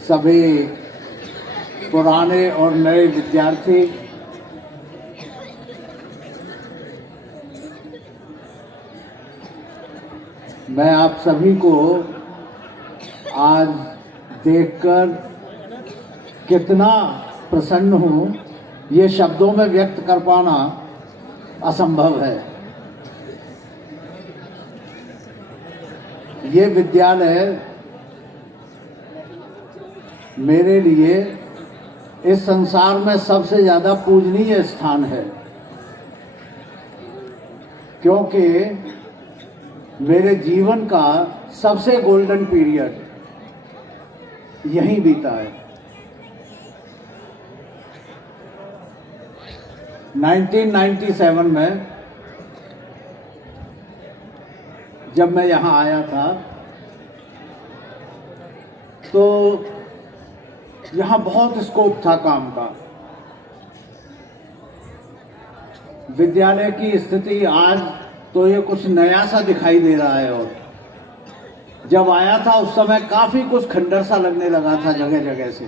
सभी पुराने और नए विद्यार्थी, मैं आप सभी को आज देखकर कितना प्रसन्न हूँ, ये शब्दों में व्यक्त कर पाना असंभव है। ये विद्यालय मेरे लिए इस संसार में सबसे ज़्यादा पूजनीय स्थान है, क्योंकि मेरे जीवन का सबसे गोल्डन पीरियड यहीं बीता है। 1997 में जब मैं यहाँ आया था तो यहाँ बहुत स्कोप था काम का। विद्यालय की स्थिति आज तो ये कुछ नया सा दिखाई दे रहा है, और जब आया था उस समय काफ़ी कुछ खंडर सा लगने लगा था जगह जगह से।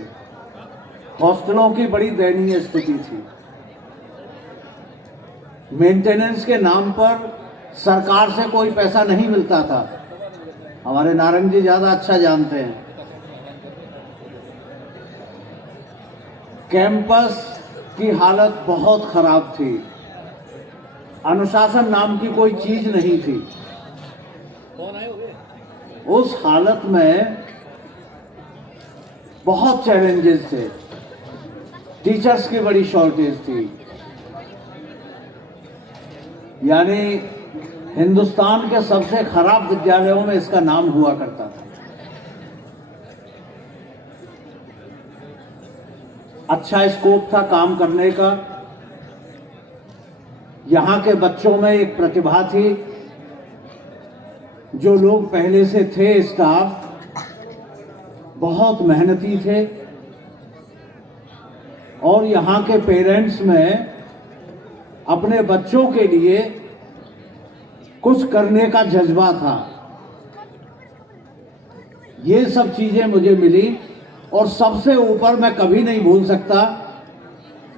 हॉस्टलों की बड़ी दयनीय स्थिति थी। मेंटेनेंस के नाम पर सरकार से कोई पैसा नहीं मिलता था, हमारे नारंग जी ज़्यादा अच्छा जानते हैं। कैंपस की हालत बहुत खराब थी, अनुशासन नाम की कोई चीज नहीं थी। उस हालत में बहुत चैलेंजेस थे, टीचर्स की बड़ी शॉर्टेज थी। यानी हिंदुस्तान के सबसे खराब विद्यालयों में इसका नाम हुआ करता था। अच्छा स्कोप था काम करने का। यहाँ के बच्चों में एक प्रतिभा थी। जो लोग पहले से थे स्टाफ बहुत मेहनती थे, और यहाँ के पेरेंट्स में अपने बच्चों के लिए कुछ करने का जज्बा था। ये सब चीजें मुझे मिली, और सबसे ऊपर मैं कभी नहीं भूल सकता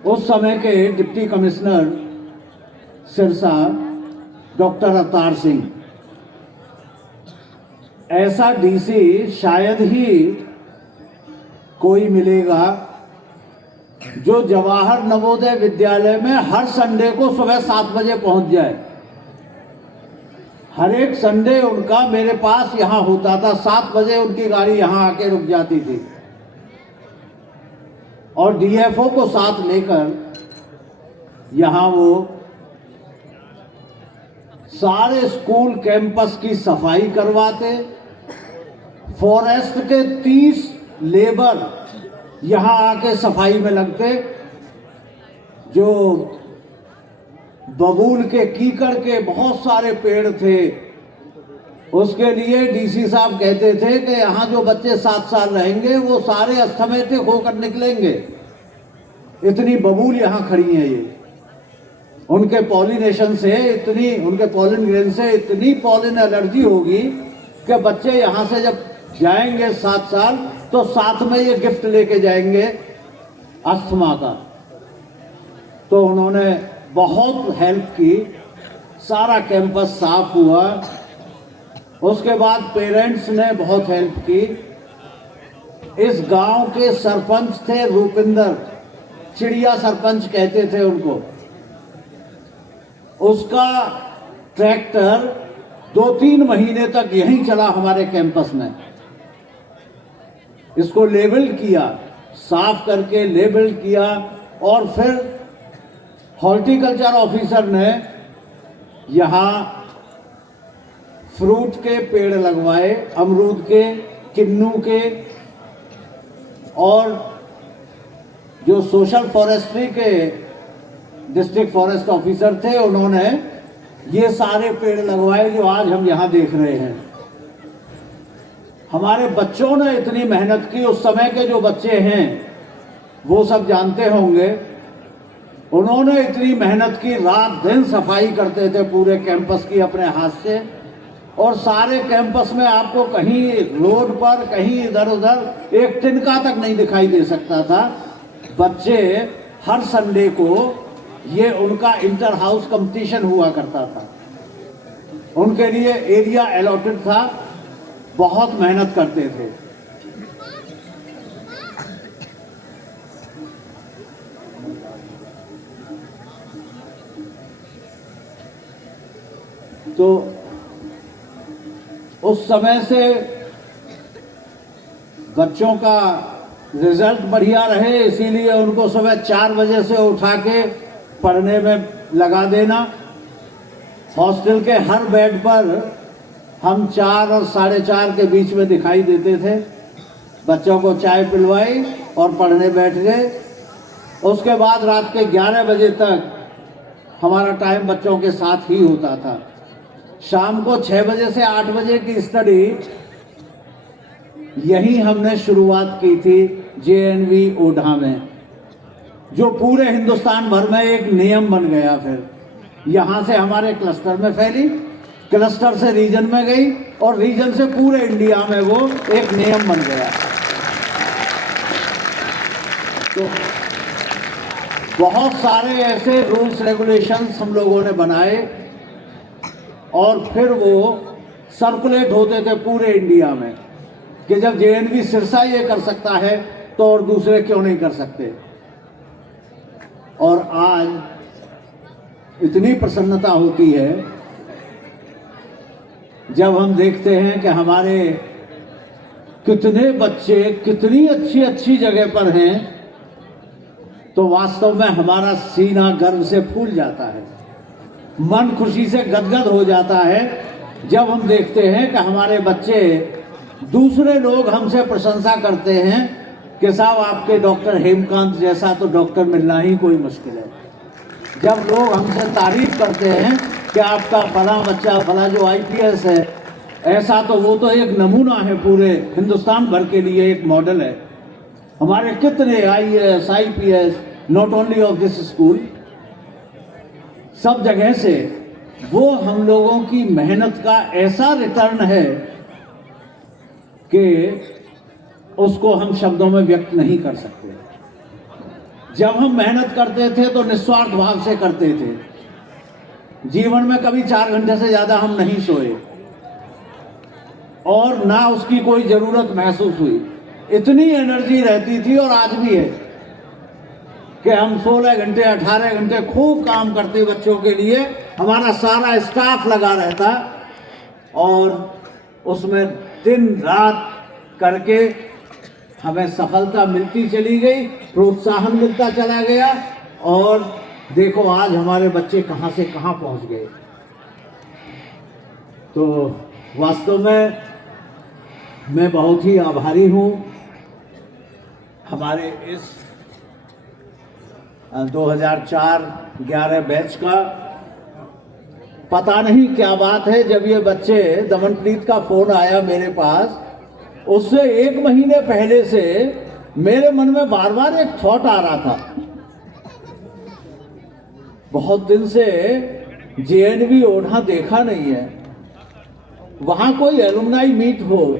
उस समय के deputy commissioner Sirsa doctor Avtar Singh. ऐसा डीसी शायद ही कोई मिलेगा जो जवाहर नवोदय विद्यालय में हर संडे को सुबह 7 बजे पहुंच जाए। हर एक संडे उनका मेरे पास यहाँ होता था, 7 बजे उनकी गाड़ी यहाँ आके रुक जाती थी, और डीएफओ को साथ लेकर यहाँ वो सारे स्कूल कैंपस की सफाई करवाते। फॉरेस्ट के 30 लेबर यहाँ आके सफाई में लगते। जो बबूल के कीकड़ के बहुत सारे पेड़ थे, उसके लिए डीसी साहब कहते थे कि यहाँ जो बच्चे 7 साल रहेंगे वो सारे अस्थमैटिक होकर निकलेंगे। इतनी बबूल यहाँ खड़ी है। ये उनके पॉलिनेशन से इतनी, उनके पॉलिन ग्रेन से इतनी पॉलिन एलर्जी होगी कि बच्चे यहाँ से जब जाएंगे 7 साल तो साथ में ये गिफ्ट लेके जाएंगे अस्थमा का। तो उन्होंने बहुत हेल्प की, सारा कैंपस साफ हुआ। उसके बाद पेरेंट्स ने बहुत हेल्प की। इस गांव के सरपंच थे रूपिंदर, चिड़िया सरपंच कहते थे उनको। उसका ट्रैक्टर 2-3 महीने तक यहीं चला हमारे कैंपस में। इसको लेबल किया, साफ करके लेबल किया, और फिर हॉर्टिकल्चर ऑफिसर ने यहाँ फ्रूट के पेड़ लगवाए, अमरूद के, किन्नू के, और जो सोशल फॉरेस्ट्री के डिस्ट्रिक्ट फॉरेस्ट ऑफिसर थे, उन्होंने ये सारे पेड़ लगवाए जो आज हम यहाँ देख रहे हैं। हमारे बच्चों ने इतनी मेहनत की। उस समय के जो बच्चे हैं वो सब जानते होंगे, उन्होंने इतनी मेहनत की, रात दिन सफाई करते थे पूरे कैंपस की अपने हाथ से। और सारे कैंपस में आपको कहीं रोड पर, कहीं इधर उधर एक तिनका तक नहीं दिखाई दे सकता था। बच्चे हर संडे को ये उनका इंटर हाउस कंपटीशन हुआ करता था, उनके लिए एरिया अलॉटेड था, बहुत मेहनत करते थे। तो उस समय से बच्चों का रिजल्ट बढ़िया रहे, इसीलिए उनको सुबह 4 बजे से उठा के पढ़ने में लगा देना। हॉस्टल के हर बेड पर हम 4 और 4:30 के बीच में दिखाई देते थे। बच्चों को चाय पिलवाई और पढ़ने बैठ गए। उसके बाद रात के 11 बजे तक हमारा टाइम बच्चों के साथ ही होता था। शाम को 6 बजे से 8 बजे की स्टडी यही हमने शुरुआत की थी JNV ओढ़ा में, जो पूरे हिंदुस्तान भर में एक नियम बन गया। फिर यहाँ से हमारे क्लस्टर में फैली, क्लस्टर से रीजन में गई और रीजन से पूरे इंडिया में वो एक नियम बन गया। तो बहुत सारे ऐसे रूल्स रेगुलेशंस हम लोगों ने बनाए और फिर वो सर्कुलेट होते थे पूरे इंडिया में कि जब JNV सिरसा ये कर सकता है तो और दूसरे क्यों नहीं कर सकते। और आज इतनी प्रसन्नता होती है जब हम देखते हैं कि हमारे कितने बच्चे कितनी अच्छी अच्छी जगह पर हैं, तो वास्तव में हमारा सीना गर्व से फूल जाता है, मन खुशी से गदगद हो जाता है जब हम देखते हैं कि हमारे बच्चे, दूसरे लोग हमसे प्रशंसा करते हैं कि साहब आपके डॉक्टर हेमकांत जैसा तो डॉक्टर मिलना ही कोई मुश्किल है। जब लोग हमसे तारीफ करते हैं कि आपका फला बच्चा, फला जो IPS है, ऐसा तो वो तो एक नमूना है, पूरे हिंदुस्तान भर के लिए एक मॉडल है। हमारे कितने IAS IPS not only of this school, सब जगह से वो हम लोगों की मेहनत का ऐसा रिटर्न है कि उसको हम शब्दों में व्यक्त नहीं कर सकते। जब हम मेहनत करते थे तो निस्वार्थ भाव से करते थे। जीवन में कभी 4 घंटे से ज्यादा हम नहीं सोए और ना उसकी कोई जरूरत महसूस हुई। इतनी एनर्जी रहती थी और आज भी है कि हम 16 घंटे 18 घंटे खूब काम करते बच्चों के लिए। हमारा सारा स्टाफ लगा रहता और उसमें दिन रात करके हमें सफलता मिलती चली गई, प्रोत्साहन मिलता चला गया और देखो आज हमारे बच्चे कहां से कहां पहुंच गए। तो वास्तव में मैं बहुत ही आभारी हूं हमारे इस 2004-11 बैच का। पता नहीं क्या बात है, जब ये बच्चे, दमनप्रीत का फोन आया मेरे पास, उससे 1 महीने पहले से मेरे मन में बार बार एक थॉट आ रहा था। बहुत दिन से JNV ओढ़ा देखा नहीं है, वहां कोई एलुमनाई मीट हो,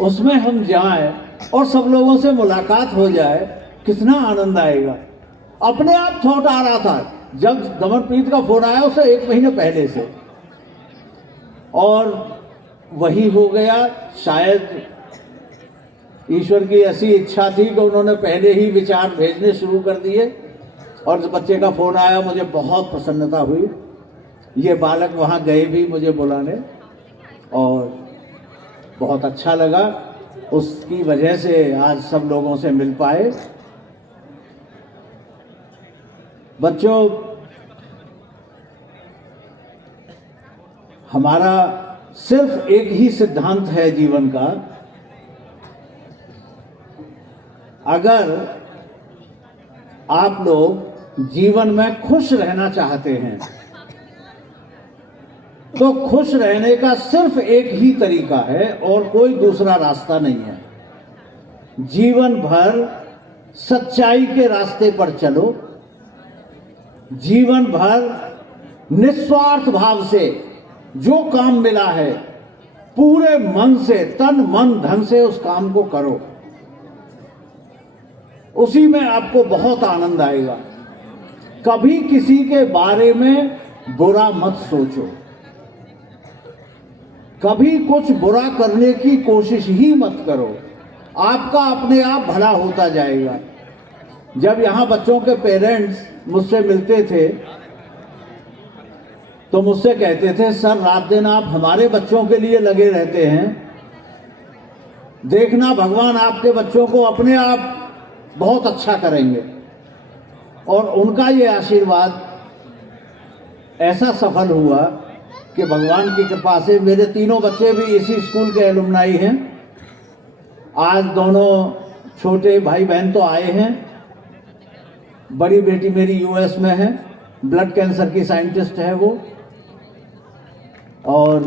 उसमें हम जाएं और सब लोगों से मुलाकात हो जाए, कितना आनंद आएगा। अपने आप थॉट आ रहा था जब दमनप्रीत का फोन आया, उससे 1 महीने पहले से, और वही हो गया। शायद ईश्वर की ऐसी इच्छा थी कि उन्होंने पहले ही विचार भेजने शुरू कर दिए और जब बच्चे का फोन आया मुझे बहुत प्रसन्नता हुई। ये बालक वहाँ गए भी मुझे बुलाने और बहुत अच्छा लगा। उसकी वजह से आज सब लोगों से मिल पाए। बच्चों, हमारा सिर्फ एक ही सिद्धांत है जीवन का, अगर आप लोग जीवन में खुश रहना चाहते हैं तो खुश रहने का सिर्फ एक ही तरीका है और कोई दूसरा रास्ता नहीं है। जीवन भर सच्चाई के रास्ते पर चलो, जीवन भर निस्वार्थ भाव से जो काम मिला है पूरे मन से, तन मन धन से उस काम को करो, उसी में आपको बहुत आनंद आएगा। कभी किसी के बारे में बुरा मत सोचो, कभी कुछ बुरा करने की कोशिश ही मत करो, आपका अपने आप भला होता जाएगा। जब यहाँ बच्चों के पेरेंट्स मुझसे मिलते थे तो मुझसे कहते थे, सर रात दिन आप हमारे बच्चों के लिए लगे रहते हैं, देखना भगवान आपके बच्चों को अपने आप बहुत अच्छा करेंगे। और उनका ये आशीर्वाद ऐसा सफल हुआ कि भगवान की कृपा से मेरे तीनों बच्चे भी इसी स्कूल के एलुमनाई हैं। आज दोनों छोटे भाई बहन तो आए हैं, बड़ी बेटी मेरी यूएस में है, ब्लड कैंसर की साइंटिस्ट है वो, और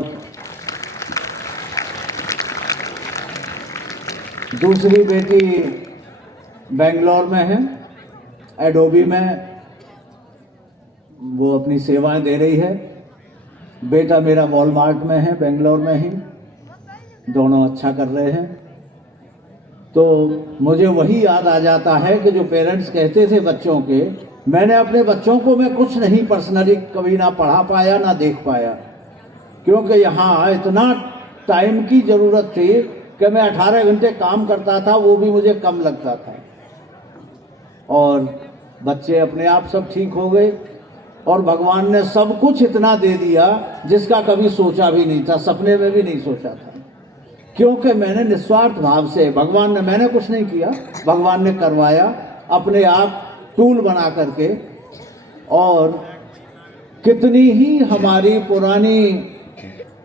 दूसरी बेटी बेंगलोर में है, एडोबी में वो अपनी सेवाएं दे रही है। बेटा मेरा वॉलमार्ट में है, बेंगलोर में ही, दोनों अच्छा कर रहे हैं। तो मुझे वही याद आ जाता है कि जो पेरेंट्स कहते थे बच्चों के, मैंने अपने बच्चों को मैं कुछ नहीं पर्सनली कभी ना पढ़ा पाया ना देख पाया, क्योंकि यहाँ इतना टाइम की ज़रूरत थी कि मैं 18 घंटे काम करता था, वो भी मुझे कम लगता था। और बच्चे अपने आप सब ठीक हो गए और भगवान ने सब कुछ इतना दे दिया जिसका कभी सोचा भी नहीं था, सपने में भी नहीं सोचा था, क्योंकि मैंने निस्वार्थ भाव से, भगवान ने, मैंने कुछ नहीं किया, भगवान ने करवाया अपने आप टूल बना करके। और कितनी ही हमारी पुरानी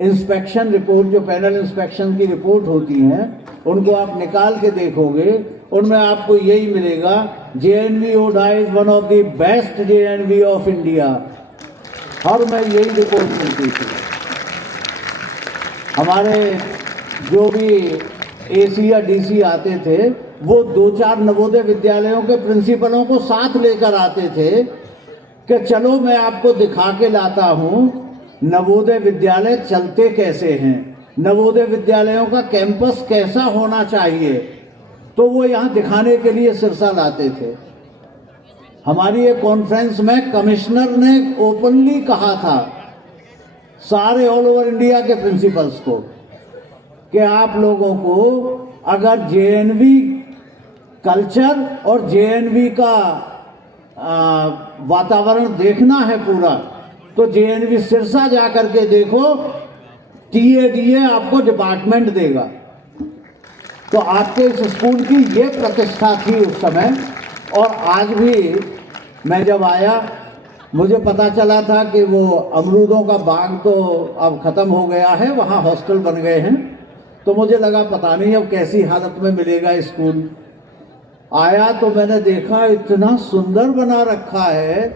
इंस्पेक्शन रिपोर्ट, जो पैनल इंस्पेक्शन की रिपोर्ट होती हैं, उनको आप निकाल के देखोगे, उनमें आपको यही मिलेगा, JNV-ODA is one of the best JNV of India. और मैं यही रिपोर्ट मिलती थी। हमारे जो भी AC या DC आते थे, वो 2-4 नवोदय विद्यालयों के प्रिंसिपलों को साथ लेकर आते थे कि चलो मैं आपको दिखा के लाता हूँ नवोदय विद्यालय चलते कैसे हैं, नवोदय विद्यालयों का कैंपस कैसा होना चाहिए। तो वो यहाँ दिखाने के लिए सिरसा लाते थे। हमारी एक कॉन्फ्रेंस में कमिश्नर ने ओपनली कहा था सारे ऑल ओवर इंडिया के प्रिंसिपल्स को कि आप लोगों को अगर JNV कल्चर और JNV का वातावरण देखना है पूरा, तो JNV सिरसा जा करके देखो, TADA आपको डिपार्टमेंट देगा। तो आपके इस स्कूल की ये प्रतिष्ठा थी उस समय। और आज भी मैं जब आया, मुझे पता चला था कि वो अमरूदों का बाग तो अब ख़त्म हो गया है, वहाँ हॉस्टल बन गए हैं। तो मुझे लगा पता नहीं अब कैसी हालत में मिलेगा स्कूल। आया तो मैंने देखा इतना सुंदर बना रखा है,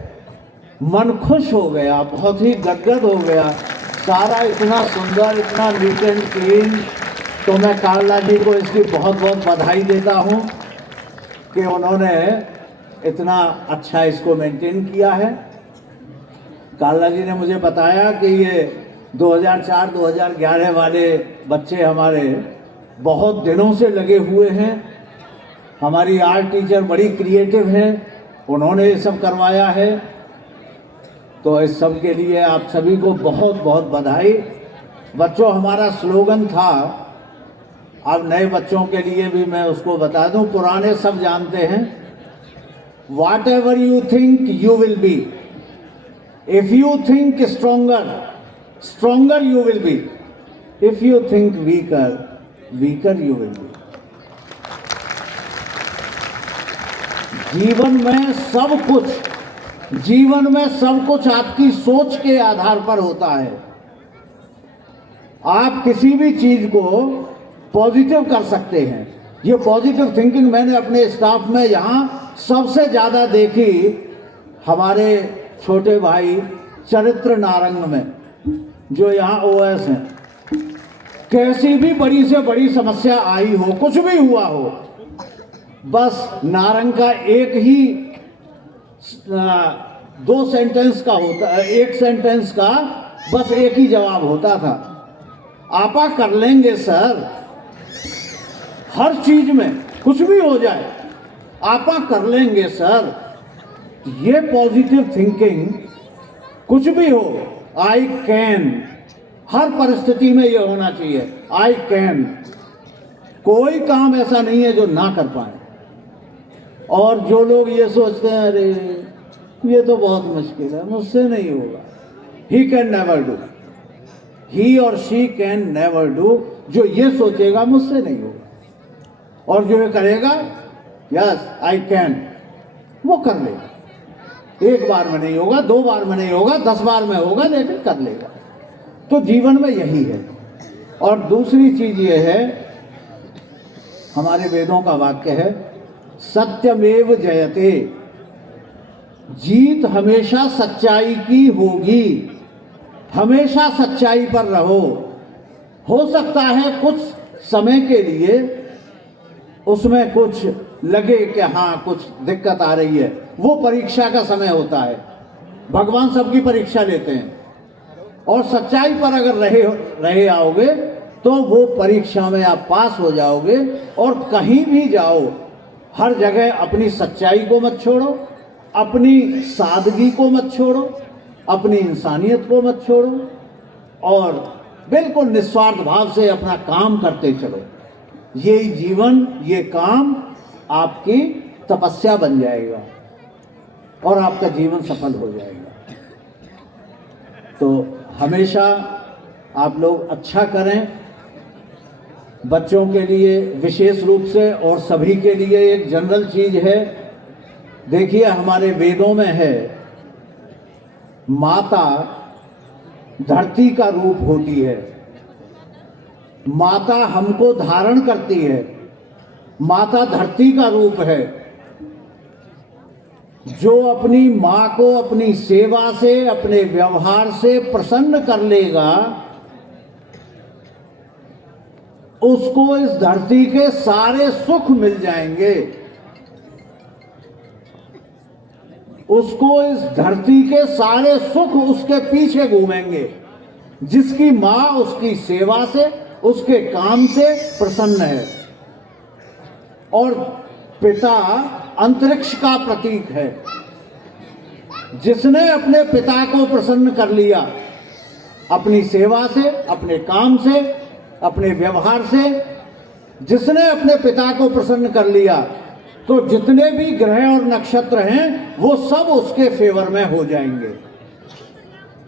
मन खुश हो गया, बहुत ही गदगद हो गया। सारा इतना सुंदर, इतना नीट एंड क्लीन। तो मैं कालला जी को इसकी बहुत बहुत बधाई देता हूँ कि उन्होंने इतना अच्छा इसको मेंटेन किया है। कालला जी ने मुझे बताया कि ये 2004-2011 वाले बच्चे हमारे बहुत दिनों से लगे हुए हैं। हमारी आर्ट टीचर बड़ी क्रिएटिव हैं, उन्होंने ये सब करवाया है। तो इस सब के लिए आप सभी को बहुत बहुत बधाई। बच्चों, हमारा स्लोगन था, अब नए बच्चों के लिए भी मैं उसको बता दूं, पुराने सब जानते हैं, what ever you think you will be, if you think stronger, stronger you will be, if you think weaker, weaker you will be. जीवन में सब कुछ आपकी सोच के आधार पर होता है। आप किसी भी चीज को पॉजिटिव कर सकते हैं। ये पॉजिटिव थिंकिंग मैंने अपने स्टाफ में यहाँ सबसे ज़्यादा देखी हमारे छोटे भाई चरित्र नारंग में, जो यहाँ OS हैं। कैसी भी बड़ी से बड़ी समस्या आई हो, कुछ भी हुआ हो, बस नारंग का एक ही 2 सेंटेंस का होता है, एक सेंटेंस का बस एक ही जवाब होता था, आपा कर लेंगे सर, हर चीज में कुछ भी हो जाए आपा कर लेंगे सर। ये पॉजिटिव थिंकिंग, कुछ भी हो, आई कैन, हर परिस्थिति में ये होना चाहिए, आई कैन। कोई काम ऐसा नहीं है जो ना कर पाए। और जो लोग ये सोचते हैं अरे ये तो बहुत मुश्किल है, मुझसे नहीं होगा, ही कैन नेवर डू, ही और शी कैन नेवर डू, जो ये सोचेगा मुझसे नहीं होगा, और जो ये करेगा यस आई कैन, वो कर लेगा। एक बार में नहीं होगा, 2 बार में नहीं होगा, 10 बार में होगा, लेकिन कर लेगा। तो जीवन में यही है। और दूसरी चीज ये है, हमारे वेदों का वाक्य है, सत्यमेव जयते, जीत हमेशा सच्चाई की होगी, हमेशा सच्चाई पर रहो। हो सकता है कुछ समय के लिए उसमें कुछ लगे कि हाँ कुछ दिक्कत आ रही है, वो परीक्षा का समय होता है, भगवान सबकी परीक्षा लेते हैं। और सच्चाई पर अगर रहे आओगे तो वो परीक्षा में आप पास हो जाओगे। और कहीं भी जाओ, हर जगह अपनी सच्चाई को मत छोड़ो, अपनी सादगी को मत छोड़ो, अपनी इंसानियत को मत छोड़ो, और बिल्कुल निस्वार्थ भाव से अपना काम करते चलो। ये जीवन, ये काम आपकी तपस्या बन जाएगा और आपका जीवन सफल हो जाएगा। तो हमेशा आप लोग अच्छा करें, बच्चों के लिए विशेष रूप से और सभी के लिए एक जनरल चीज है। देखिए हमारे वेदों में है, माता धरती का रूप होती है, माता हमको धारण करती है, माता धरती का रूप है। जो अपनी मां को अपनी सेवा से, अपने व्यवहार से प्रसन्न कर लेगा, उसको इस धरती के सारे सुख मिल जाएंगे, उसको इस धरती के सारे सुख उसके पीछे घूमेंगे। जिसकी मां उसकी सेवा से, उसके काम से प्रसन्न है। और पिता अंतरिक्ष का प्रतीक है। जिसने अपने पिता को प्रसन्न कर लिया, अपनी सेवा से, अपने काम से, अपने व्यवहार से, जिसने अपने पिता को प्रसन्न कर लिया, तो जितने भी ग्रह और नक्षत्र हैं वो सब उसके फेवर में हो जाएंगे,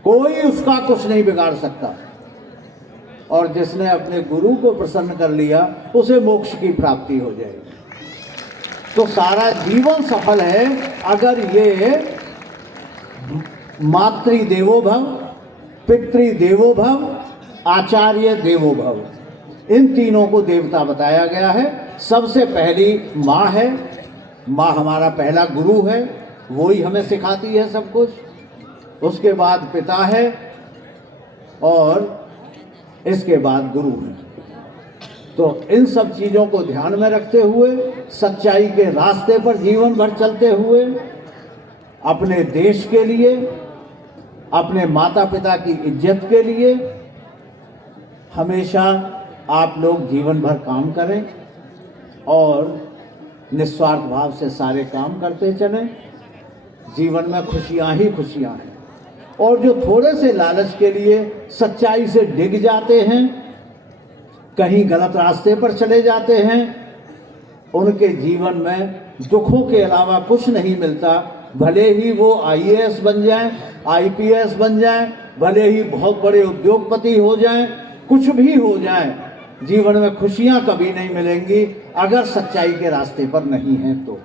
कोई उसका कुछ नहीं बिगाड़ सकता। और जिसने अपने गुरु को प्रसन्न कर लिया, उसे मोक्ष की प्राप्ति हो जाएगी। तो सारा जीवन सफल है अगर ये मातृ देवो भव, पितृ देवो भव, आचार्य देवो भव, इन तीनों को देवता बताया गया है। सबसे पहली माँ है, माँ हमारा पहला गुरु है, वो ही हमें सिखाती है सब कुछ। उसके बाद पिता है और इसके बाद गुरु है। तो इन सब चीज़ों को ध्यान में रखते हुए, सच्चाई के रास्ते पर जीवन भर चलते हुए, अपने देश के लिए, अपने माता पिता की इज्जत के लिए हमेशा आप लोग जीवन भर काम करें और निस्वार्थ भाव से सारे काम करते चलें। जीवन में खुशियां ही खुशियां हैं। और जो थोड़े से लालच के लिए सच्चाई से डिग जाते हैं, कहीं गलत रास्ते पर चले जाते हैं, उनके जीवन में दुखों के अलावा कुछ नहीं मिलता। भले ही वो IAS बन जाएं, IPS बन जाएं, भले ही बहुत बड़े उद्योगपति हो जाएं, कुछ भी हो जाएं, जीवन में खुशियां कभी नहीं मिलेंगी अगर सच्चाई के रास्ते पर नहीं हैं। तो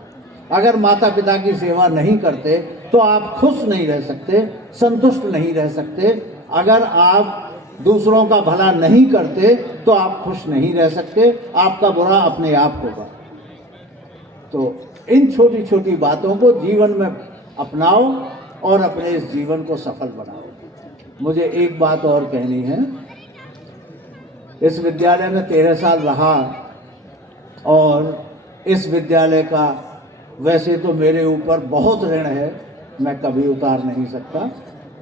अगर माता पिता की सेवा नहीं करते तो आप खुश नहीं रह सकते, संतुष्ट नहीं रह सकते। अगर आप दूसरों का भला नहीं करते तो आप खुश नहीं रह सकते, आपका बुरा अपने आप होगा। तो इन छोटी छोटी बातों को जीवन में अपनाओ और अपने इस जीवन को सफल बनाओ। मुझे एक बात और कहनी है। इस विद्यालय में 13 साल रहा और इस विद्यालय का वैसे तो मेरे ऊपर बहुत ऋण है, मैं कभी उतार नहीं सकता।